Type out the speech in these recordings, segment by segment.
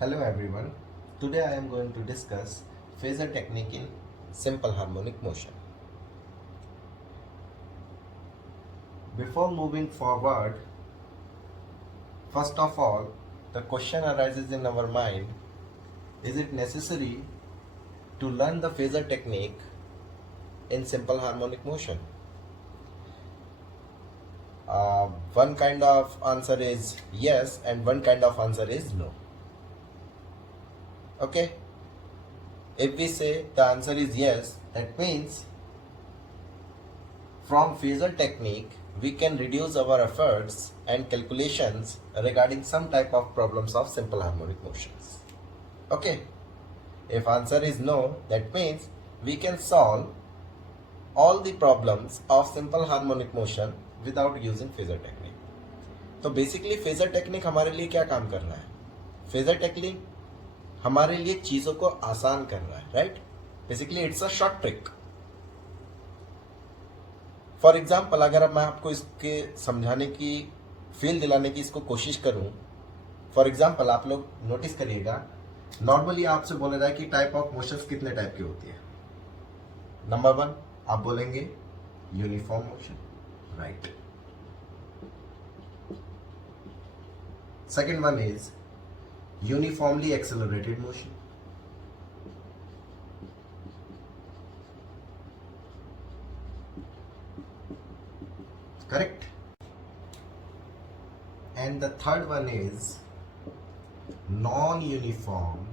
Hello everyone. Today I am going to discuss phasor technique in simple harmonic motion. Before moving forward, first of all, the question arises in our mind, is it necessary to learn the phasor technique in simple harmonic motion? One kind of answer is yes and one kind of answer is no. Okay? If we say the answer is yes, that means from phasor technique we can reduce our efforts and calculations regarding some type of problems of simple harmonic motions. Okay? If answer is no, that means we can solve all the problems of simple harmonic motion without using phasor technique. तो basically phasor technique हमारे लिए क्या काम कर रहा है? Phasor technique हमारे लिए चीजों को आसान कर रहा है, right? Basically it's a short trick. For example अगर मैं आपको इसके समझाने की फील दिलाने की इसको कोशिश करूं, फॉर एग्जाम्पल आप लोग नोटिस करिएगा, नॉर्मली आपसे बोला जाए कि टाइप ऑफ मोशंस कितने टाइप की होती है. नंबर 1 आप बोलेंगे uniform motion, right. Second one is uniformly accelerated motion. Correct? And the third one is non-uniform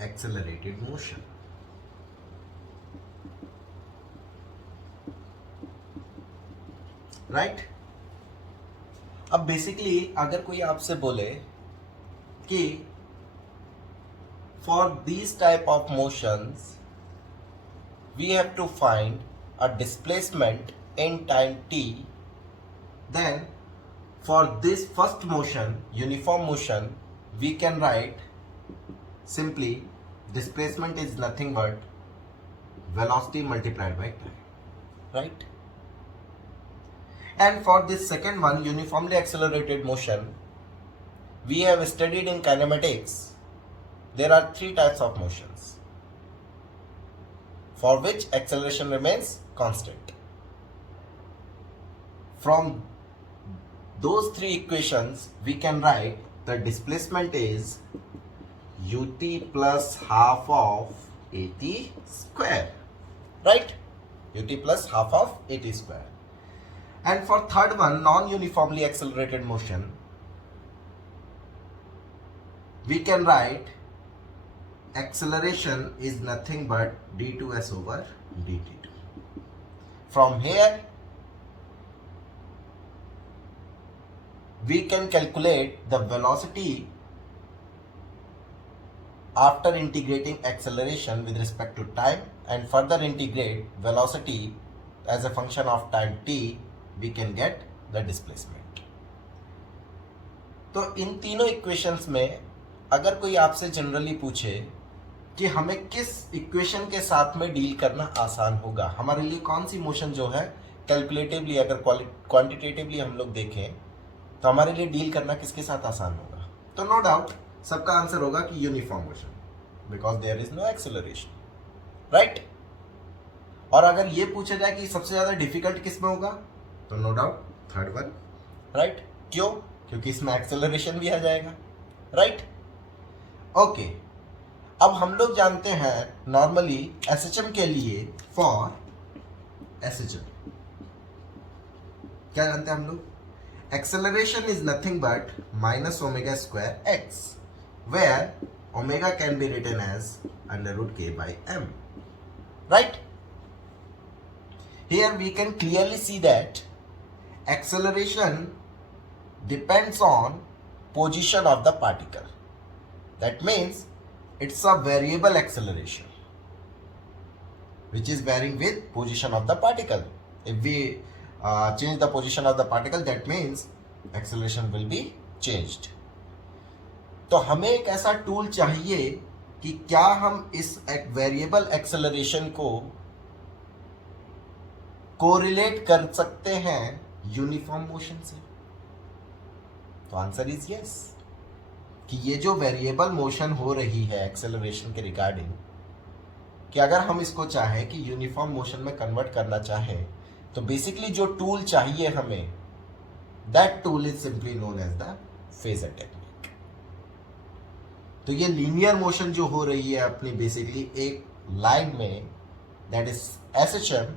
accelerated motion. Right? अब बेसिकली अगर कोई आपसे बोले कि for these type of motions we have to find a displacement in time t, then for this first motion, uniform motion, we can write simply displacement is nothing but velocity multiplied by time, right? And for this second one, uniformly accelerated motion, we have studied in kinematics, there are three types of motions for which acceleration remains constant. From those three equations, we can write the displacement is ut plus half of at square, right? Ut plus half of at square. And for third one, non-uniformly accelerated motion, we can write acceleration is nothing but d2s over dt2. From here, we can calculate the velocity after integrating acceleration with respect to time and further integrate velocity as a function of time t, we can get the displacement. तो इन तीनों इक्वेशंस में अगर कोई आपसे जनरली पूछे कि हमें किस इक्वेशन के साथ में डील करना आसान होगा, हमारे लिए कौन सी मोशन जो है कैलकुलेटिवली अगर क्वांटिटेटिवली हम लोग देखें तो हमारे लिए डील करना किसके साथ आसान होगा, तो नो डाउट सबका आंसर होगा कि uniform motion, because there is no acceleration, right. और अगर ये पूछा जाए कि सबसे ज्यादा डिफिकल्ट किस में होगा, तो no doubt third one, right. क्यों? क्योंकि इसमें एक्सेलरेशन भी आ जाएगा, राइट. ओके, अब हम लोग जानते हैं नॉर्मली एसएचएम के लिए, फॉर एसएचएम क्या जानते हैं हम लोग? Acceleration is nothing but minus omega square x, where omega can be written as √k/m, right? Here we can clearly see that acceleration depends on position of the particle. That means it's a variable acceleration which is varying with position of the particle. If we change the position of the particle, that means acceleration will be changed. तो हमें एक ऐसा टूल चाहिए कि क्या हम इस variable acceleration को कोरिलेट कर सकते हैं यूनिफॉर्म मोशन से. तो आंसर इज यस, कि ये जो वेरिएबल मोशन हो रही है एक्सेलरेशन के रिगार्डिंग, कि अगर हम इसको चाहें कि यूनिफॉर्म मोशन में कन्वर्ट करना चाहें, तो बेसिकली जो टूल चाहिए हमें, that tool is simply known as the phasor technique. तो ये लीनियर मोशन जो हो रही है अपनी बेसिकली एक लाइन में, that is SHM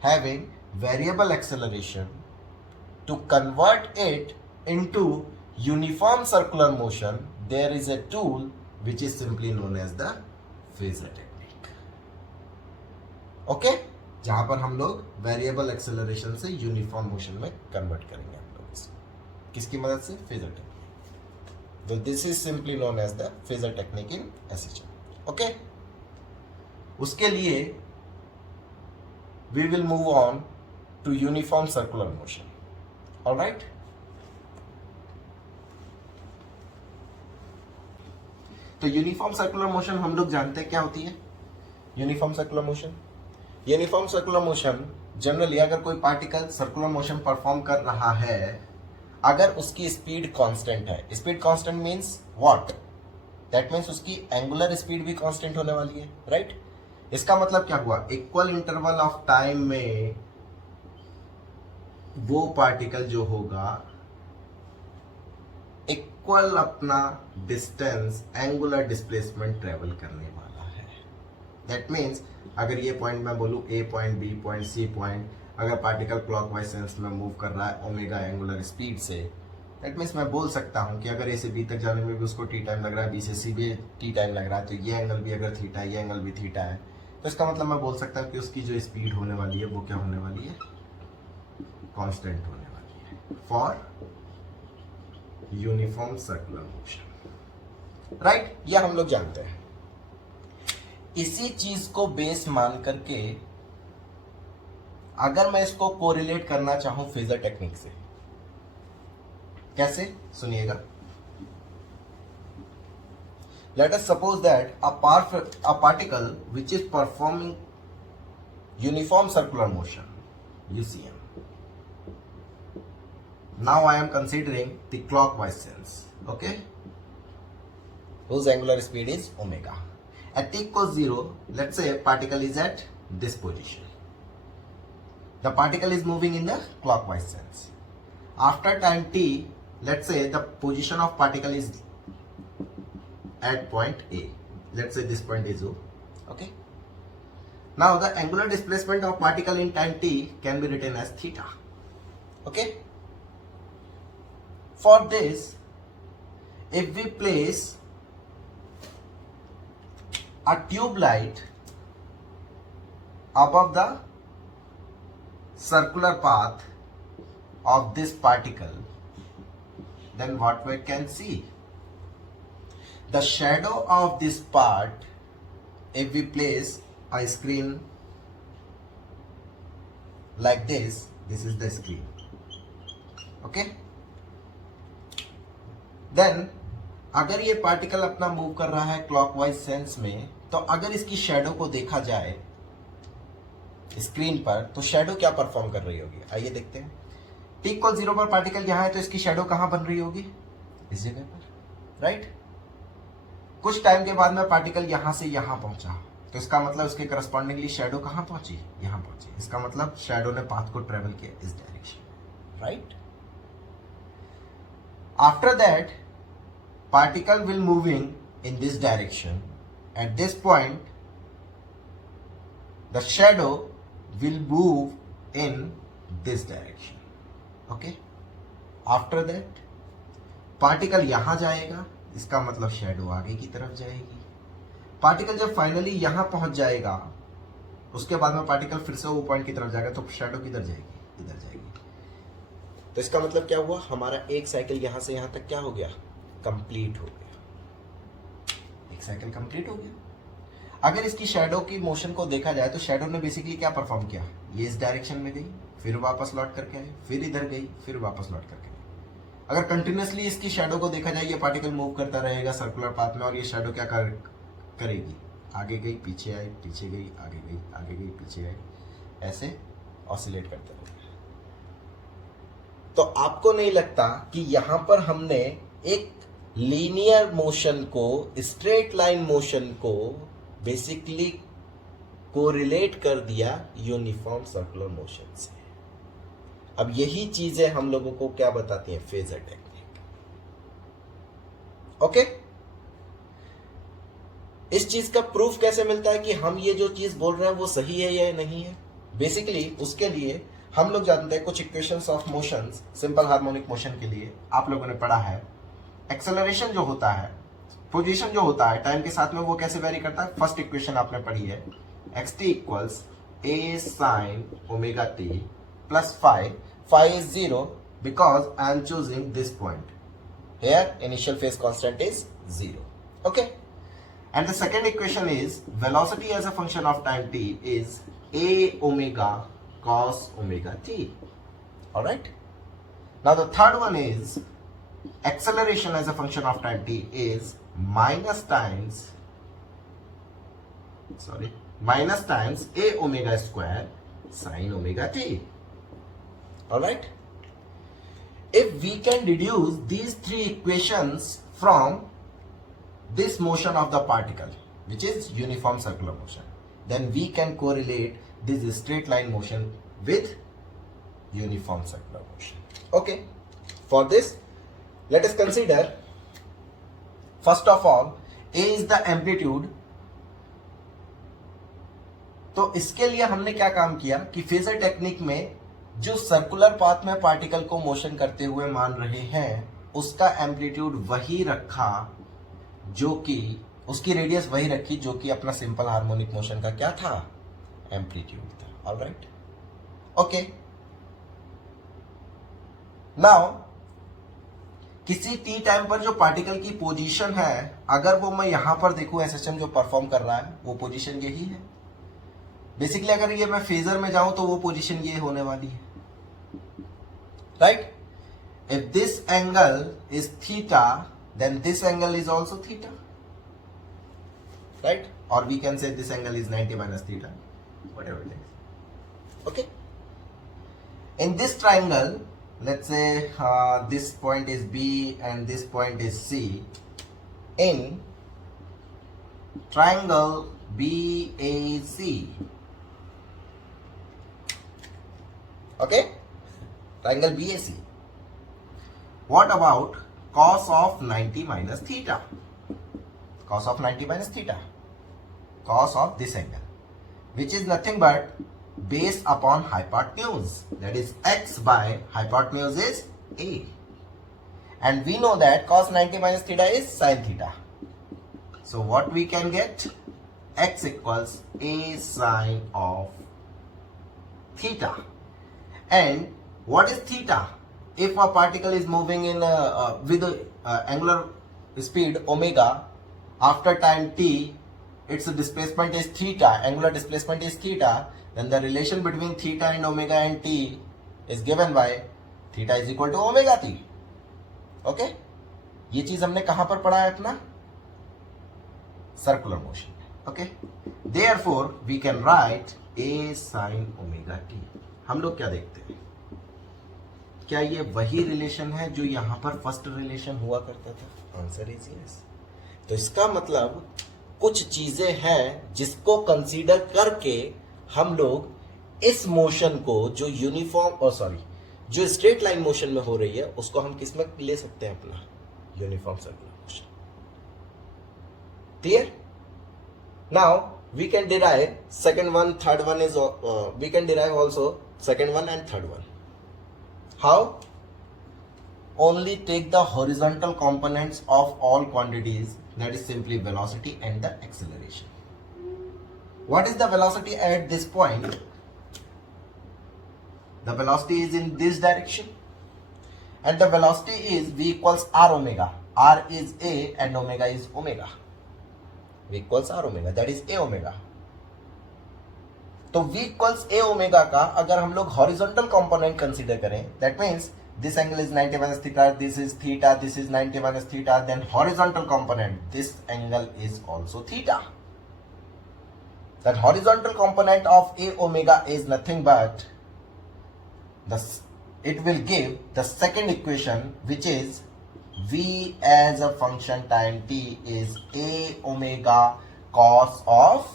having variable acceleration, to convert it into uniform circular motion, there is a tool which is simply known as the phasor technique. Okay, जहां पर हम लोग वेरिएबल एक्सेलरेशन से यूनिफॉर्म मोशन में कन्वर्ट करेंगे हम लोग इसको, किसकी मदद से? Phasor technique. तो this is simply known as the phasor technique in SHM। Okay, उसके लिए we will move on to uniform circular motion. All right? तो यूनिफॉर्म सर्कुलर मोशन हम लोग जानते हैं क्या होती है। Uniform circular motion, uniform circular motion generally अगर कोई पार्टिकल सर्कुलर मोशन परफॉर्म कर रहा है, अगर उसकी स्पीड कांस्टेंट है, speed constant means what? That means उसकी एंगुलर स्पीड भी कांस्टेंट होने वाली है, राइट? इसका मतलब क्या हुआ? इक्वल इंटरवल ऑफ टाइम में वो पार्टिकल जो होगा इक्वल अपना डिस्टेंस एंगुलर डिस्प्लेसमेंट ट्रेवल करने वाला है। दैट मीन्स अगर ये पॉइंट मैं बोलूं A point, B point, C point, अगर पार्टिकल क्लॉकवाइज सेंस में मूव कर रहा है ओमेगा एंगुलर स्पीड से, दैट मीन्स मैं बोल सकता हूं कि अगर A से B तक जाने में भी उसको t टाइम लग रहा है, B से C भी t टाइम लग रहा है, तो ये एंगल भी अगर थीटा है, ये एंगल भी थीटा है, तो इसका मतलब मैं बोल सकता हूं कि उसकी जो स्पीड होने वाली है वो क्या होने वाली है? कांस्टेंट होने वाली है for uniform circular motion, right? यह हम लोग जानते हैं। इसी चीज को बेस मान करके अगर मैं इसको कोरिलेट करना चाहूं फेजर टेक्निक से, कैसे? सुनिएगा। Let us suppose that a particle which is performing uniform circular motion, UCM. Now I am considering the clockwise sense, okay? Whose angular speed is omega. At t equals 0, let's say a particle is at this position. The particle is moving in the clockwise sense. After time t, let's say the position of particle is at point A. Let's say this point is O. Okay. Now the angular displacement of particle in time t can be written as theta. Okay. For this, if we place a tube light above the circular path of this particle, then what we can see? The shadow of this part, if we place a screen like this is the screen, okay? Then अगर ये पार्टिकल अपना मूव कर रहा है clockwise sense में, तो अगर इसकी शैडो को देखा जाए स्क्रीन पर, तो शैडो क्या परफॉर्म कर रही होगी? आइए देखते हैं। t इक्वल 0 पर पार्टिकल यहां है, तो इसकी शैडो कहां बन रही होगी? इस जगह पर, राइट? कुछ टाइम के बाद में पार्टिकल यहां से यहां पहुंचा, तो इसका मतलब उसके करस्पॉन्डिंगली शैडो कहां पहुंची? यहां पहुंची। इसका मतलब शैडो ने पाथ को ट्रेवल किया इस direction, right? After that particle will moving in this direction. At this point, the shadow will move in this direction. Okay? After that, particle यहां जाएगा, इसका मतलब शैडो आगे की तरफ जाएगी। पार्टिकल जब फाइनली यहां पहुंच जाएगा, उसके बाद में पार्टिकल फिर से वो पॉइंट की तरफ जाएगा, तो शैडो किधर जाएगी? इधर जाएगी। तो इसका मतलब क्या हुआ? हमारा एक साइकिल यहां से यहां तक क्या हो गया? कंप्लीट हो गया। एक साइकिल कंप्लीट हो गया। अगर इसकी शैडो की मोशन को देखा जाए, तो शैडो ने बेसिकली क्या परफॉर्म किया? ये इस डायरेक्शन में गई, फिर वापस लौट करके आई, फिर इधर गई, फिर वापस लौट करके आई। अगर कंटिन्यूसली इसकी शैडो को देखा जाए, ये पार्टिकल मूव करता रहेगा सर्कुलर पाथ में, और ये शैडो क्या करेगी? आगे गई, पीछे आई, पीछे गई, आगे गई, आगे गई, पीछे आई, ऐसे ऑसिलेट करते रहेगा। तो आपको नहीं लगता कि यहां पर हमने एक लीनियर मोशन को, स्ट्रेट लाइन मोशन को बेसिकली कोरिलेट कर दिया यूनिफॉर्म सर्कुलर मोशन से। अब यही चीजें हम लोगों को क्या बताती हैं, फेजर टेक्निक। ओके, इस चीज का प्रूफ कैसे मिलता है कि हम ये जो चीज बोल रहे हैं वो सही है या नहीं है? बेसिकली उसके लिए हम लोग जानते हैं कुछ equations of motions, simple harmonic motion के लिए आप लोगों ने पढ़ा है। एक्सेलरेशन जो होता है, पोजीशन जो होता है टाइम के साथ में, वो कैसे वेरी करता है? फर्स्ट इक्वेशन आपने पढ़ी है, xt equals a sin omega t plus phi is 0 because I am choosing this point. Here initial phase constant is 0. Okay, and the second equation is velocity as a function of time t is a omega cos omega t. All right, now the third one is acceleration as a function of time t is minus times a omega square sin omega t. All right, if we can deduce these three equations from this motion of the particle, which is uniform circular motion, then we can correlate this straight line motion with uniform circular motion. Okay, for this let us consider, first of all, a is the amplitude. तो इसके लिए हमने क्या काम किया कि phasor technique में जो सर्कुलर पाथ में पार्टिकल को मोशन करते हुए मान रहे हैं, उसका एम्पलीट्यूड वही रखा जो कि उसकी रेडियस वही रखी जो कि अपना सिंपल हार्मोनिक मोशन का क्या था, एम्पलीट्यूड था। Alright, okay. नाउ किसी टी टाइम पर जो पार्टिकल की पोजीशन है, अगर वो मैं यहां पर देखूं एसएचएम जो परफॉर्म कर रहा है, वो पोजीशन यही है। बेसिकली अगर ये मैं फेजर में जाऊं तो वो पोजीशन ये होने वाली है, right? If this angle is theta then this angle is also theta, right? और we can say this angle is 90 minus theta, whatever it is. Okay, in this triangle, let's say this point is B and this point is C. In triangle BAC, okay, triangle BAC, what about cos of 90 minus theta? Cos of 90 minus theta, cos of this angle, which is nothing but based upon hypotenuse, that is x by hypotenuse is a, and we know that cos 90 minus theta is sin theta. So what we can get, x equals a sin of theta. And what is theta? If a particle is moving in with angular speed omega, after time t, its displacement is theta, angular displacement is theta, then the relation between theta and omega and t is given by theta is equal to omega t. Okay, ये चीज हमने कहां पर पढ़ा है? अपना circular motion. Okay, therefore we can write a sin omega t. हम लोग क्या देखते हैं, क्या ये वही रिलेशन है जो यहां पर फर्स्ट रिलेशन हुआ करता था? Answer is yes. तो इसका मतलब कुछ चीजें हैं जिसको कंसीडर करके हम लोग इस मोशन को जो जो स्ट्रेट लाइन मोशन में हो रही है, उसको हम किस में ले सकते हैं? अपना uniform circular motion. Clear? Now we can derive second one, third one is we can derive also second one and third one. How? Only take the horizontal components of all quantities, that is simply velocity and the acceleration. What is the velocity at this point? The velocity is in this direction, and the velocity is v equals r omega. R is a and omega is omega. V equals r omega, that is a omega. तो v equals a omega का अगर हम लोग horizontal component consider करें, that means this angle is 90 minus theta, this is theta, this is 90 minus theta, then horizontal component, this angle is also theta. That horizontal component of a omega is nothing but the it will give the second equation, which is v as a function time t is a omega cos of,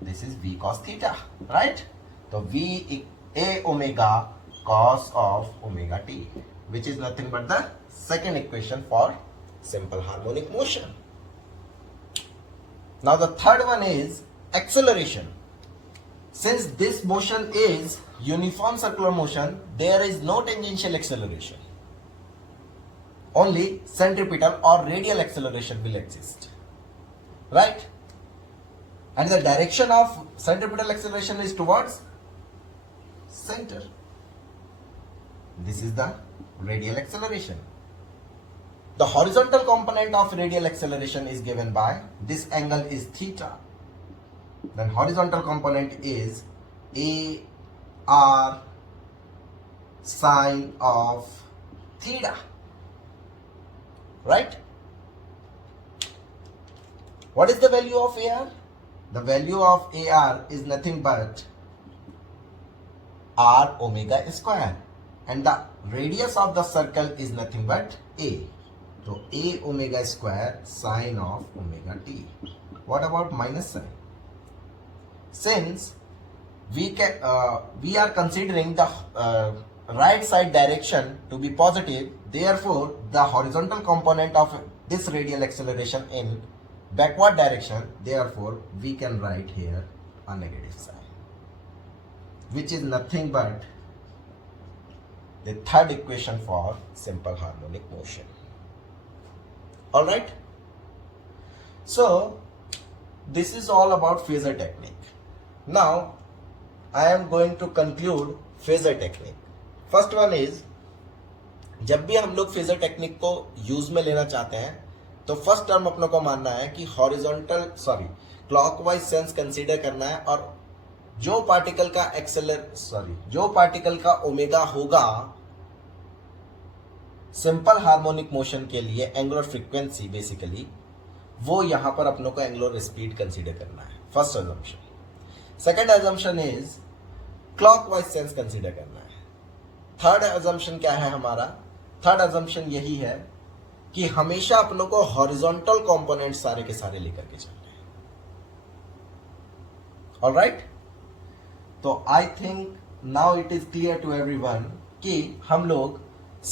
this is v cos theta, right? So v a omega cos of omega t, which is nothing but the second equation for simple harmonic motion. Now the third one is acceleration. Since this motion is uniform circular motion, there is no tangential acceleration. Only centripetal or radial acceleration will exist, right? And the direction of centripetal acceleration is towards center. This is the radial acceleration. The horizontal component of radial acceleration is given by, this angle is theta. Then horizontal component is a r sine of theta, right? What is the value of AR? The value of AR is nothing but r omega square, and the radius of the circle is nothing but a. So a omega square sine of omega t. What about minus sign? Since we are considering the right side direction to be positive, therefore the horizontal component of this radial acceleration in backward direction, therefore we can write here a negative sign, which is nothing but the third equation for simple harmonic motion. Alright, so this is all about phasor technique. Now I am going to conclude phasor technique. First one is, जब भी हम लोग phasor technique को यूज में लेना चाहते हैं तो फर्स्ट टर्म अपनों को मानना है कि हॉरिजॉन्टल क्लॉकवाइज सेंस कंसीडर करना है, और जो पार्टिकल का ओमेगा होगा सिंपल हार्मोनिक मोशन के लिए एंगुलर फ्रीक्वेंसी, बेसिकली वो यहां पर अपनों को एंगुलर स्पीड कंसीडर करना है, first assumption. Second assumption is clockwise sense consider करना है। थर्ड अजम्पशन क्या है हमारा? थर्ड अजम्पशन यही है कि हमेशा अपनों को हॉरिजॉन्टल कंपोनेंट सारे के सारे लेकर के चलने हैं। ऑलराइट, तो I think now it is clear to everyone कि हम लोग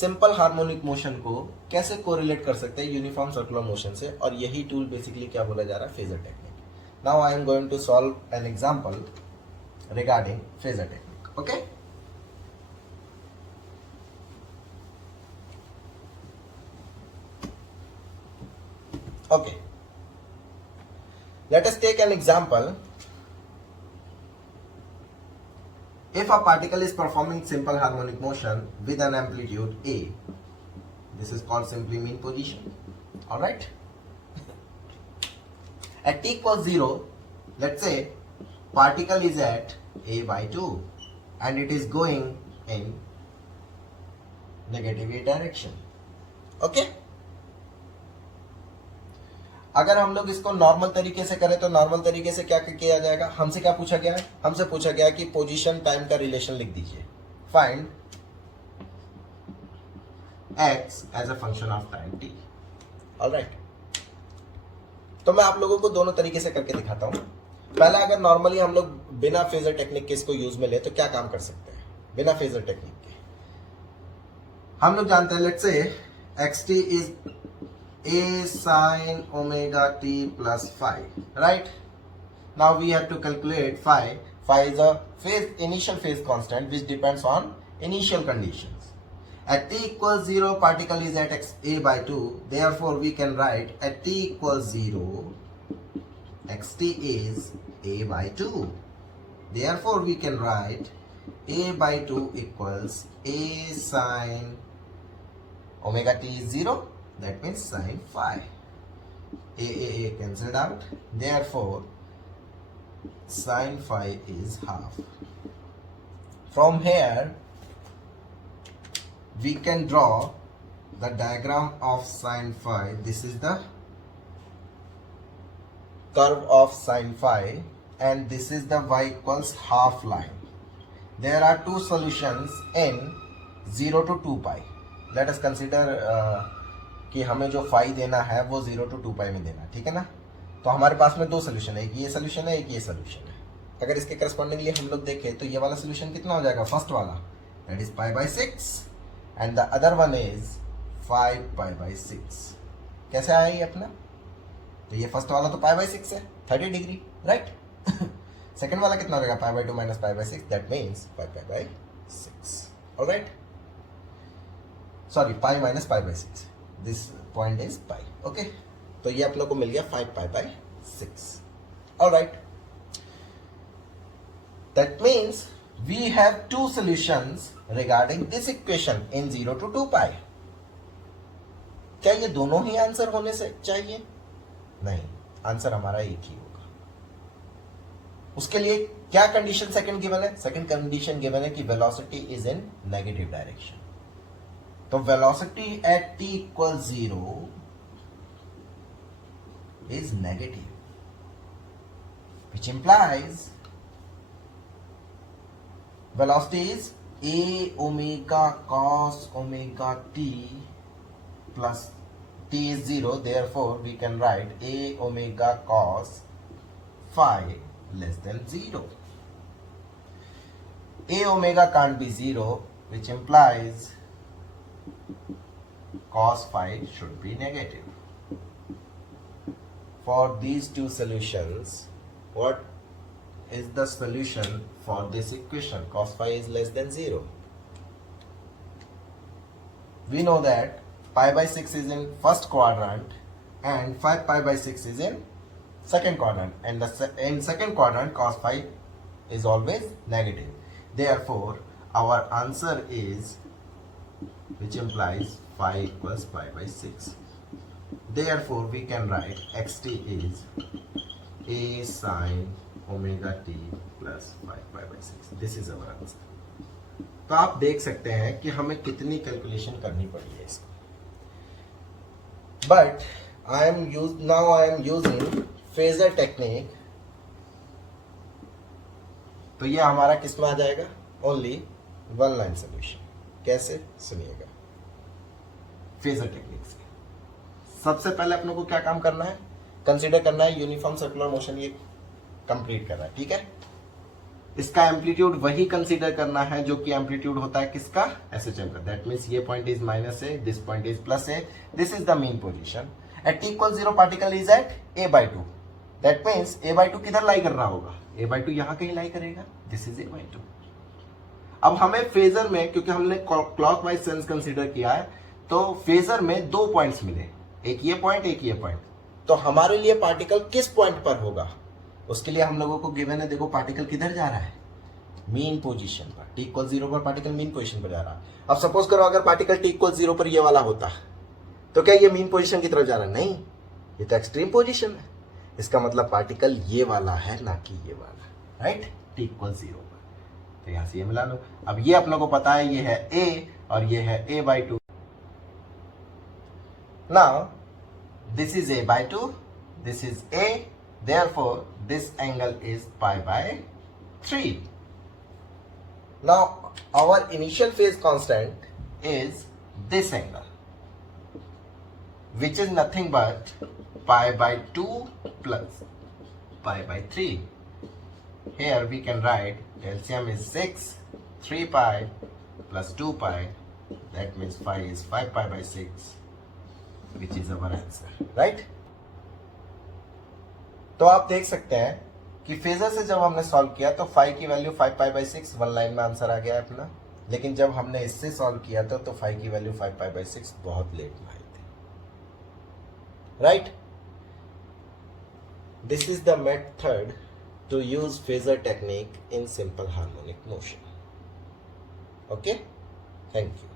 सिंपल हार्मोनिक मोशन को कैसे कोरिलेट कर सकते हैं यूनिफॉर्म सर्कुलर मोशन से, और यही टूल बेसिकली क्या बोला जा रहा है? Phasor technique. Now I am going to solve an example regarding phasor technique. Okay, okay, let us take an example. If a particle is performing simple harmonic motion with an amplitude A, this is called simply mean position. Alright, at t equals 0, let's say particle is at A by 2 and it is going in negative A direction. Okay, अगर हम लोग इसको नॉर्मल तरीके से करें तो नॉर्मल तरीके से क्या किया जाएगा? हमसे क्या पूछा गया है? हमसे पूछा गया कि पोजीशन टाइम का रिलेशन लिख दीजिए। Find x as a function of time t। Alright, तो मैं आप लोगों को दोनों तरीके से करके दिखाता हूं। पहला, अगर नॉर्मली हम लोग बिना फेजर टेक्निक के इसको यूज में ले तो क्या काम कर सकते हैं बिना फेजर टेक्निक के? हम लोग जानते हैं, let's say xt is a sin omega t plus phi, right? Now we have to calculate phi. Phi is a initial phase constant which depends on initial conditions. At t equals 0, particle is at a by 2. Therefore, we can write at t equals 0, xt is a by 2. Therefore, we can write a by 2 equals a sin omega t is 0. That means sin phi. A cancelled out. Therefore, sin phi is half. From here, we can draw the diagram of sin phi. This is the curve of sin phi, and this is the y equals half line. there are two solutions in 0 to 2 pi. Let us consider कि हमें जो फाई देना है वो 0 to 2 pi में देना, ठीक है ना। तो हमारे पास में दो सोल्यूशन है, एक ये सोल्यूशन है, एक ये सोल्यूशन है। अगर इसके करस्पॉन्डिंगली हम लोग देखें तो ये वाला सोल्यूशन कितना हो जाएगा, फर्स्ट वाला that is pi by 6 and the other one is 5 pi by 6। कैसे आया ये अपना, तो ये फर्स्ट वाला तो पाई बाई 6 है 30 डिग्री, राइट। सेकंड वाला कितना हो जाएगा, pi by 2 minus pi by 6, that means 5 pi by 6, alright. Sorry, pi minus pi by 6, this point is pi, okay. तो ये अपने को मिल गया 5 pi by 6, alright. That means we have two solutions regarding this equation in 0 to 2 pi। क्या ये दोनों ही आंसर होने से चाहिए, नहीं, आंसर हमारा एक ही होगा। उसके लिए क्या कंडीशन सेकंड गिवन है, सेकंड कंडीशन गिवन है कि velocity is in negative direction. तो velocity at t equal 0 is negative, which implies velocity is a omega cos omega t plus t is 0, therefore we can write a omega cos phi less than 0. A omega can't be 0, which implies cos phi should be negative. For these two solutions, what is the solution for this equation? Cos phi is less than 0. We know that pi by 6 is in first quadrant and 5 pi by 6 is in second quadrant, and in second quadrant cos phi is always negative. Therefore, our answer is, which implies phi equals pi by 6. Therefore, we can write xt is a sin omega t plus 5 pi by 6. This is our answer. तो आप देख सकते हैं कि हमें कितनी कैलकुलेशन करनी पड़ी है इसको। But I am using phasor technique। तो ये हमारा किस में आ जाएगा, ओनली वन लाइन सोल्यूशन। कैसे, सुनिएगा। फेजर टेक्निक से सबसे पहले अपनों को क्या काम करना है, कंसीडर करना है यूनिफॉर्म सर्कुलर मोशन, ये कंप्लीट करना है, ठीक है। इसका एम्पलीट्यूड वही कंसीडर करना है जो कि एम्पलीट्यूड होता है किसका, एसएचएम का। दैट मींस ये point is minus a, this point is plus a, this is the mean position. At t equal 0 particle is at a/2। That means a/2 किधर लाई कर रहा होगा, a/2 यहां कहीं लाई करेगा, दिस इज a/2। अब हमें फेजर में, क्योंकि हमने क्लॉकवाइज सेंस कंसीडर किया है, तो फेजर में दो पॉइंट्स मिले, एक ये पॉइंट, एक ये पॉइंट। तो हमारे लिए पार्टिकल किस पॉइंट पर होगा, उसके लिए हम लोगों को गिवन है। देखो पार्टिकल किधर जा रहा है, मीन पोजीशन पर। t इक्वल 0 पर पार्टिकल मीन पोजीशन पर जा रहा है। अब सपोज करो अगर पार्टिकल t इक्वल 0 पर ये वाला होता तो क्या ये मीन पोजीशन की तरफ जा रहा है, नहीं, ये तो एक्सट्रीम पोजीशन है। इसका मतलब पार्टिकल ये वाला है, ना कि ये वाला, राइट। t इक्वल 0 पर, तो यहां से ये मिला लो। अब ये अपनों को पता है ये है a और ये है a/2। Now this is a/2, this is a, therefore this angle is pi by 3. Now our initial phase constant is this angle, which is nothing but pi by 2 plus pi by 3. Here we can write LCM is 6, 3 pi plus 2 pi, that means phi is 5 pi by 6, which is our answer, right? तो आप देख सकते हैं कि फेजर से जब हमने सॉल्व किया तो फाई की वैल्यू 5 पाई बाई 6 वन लाइन में आंसर आ गया है अपना। लेकिन जब हमने इससे सॉल्व किया था तो फाई की वैल्यू 5 पाई बाई 6 बहुत लेट में आई थी, right. This is the method to use phasor technique in simple harmonic motion. Okay, thank you.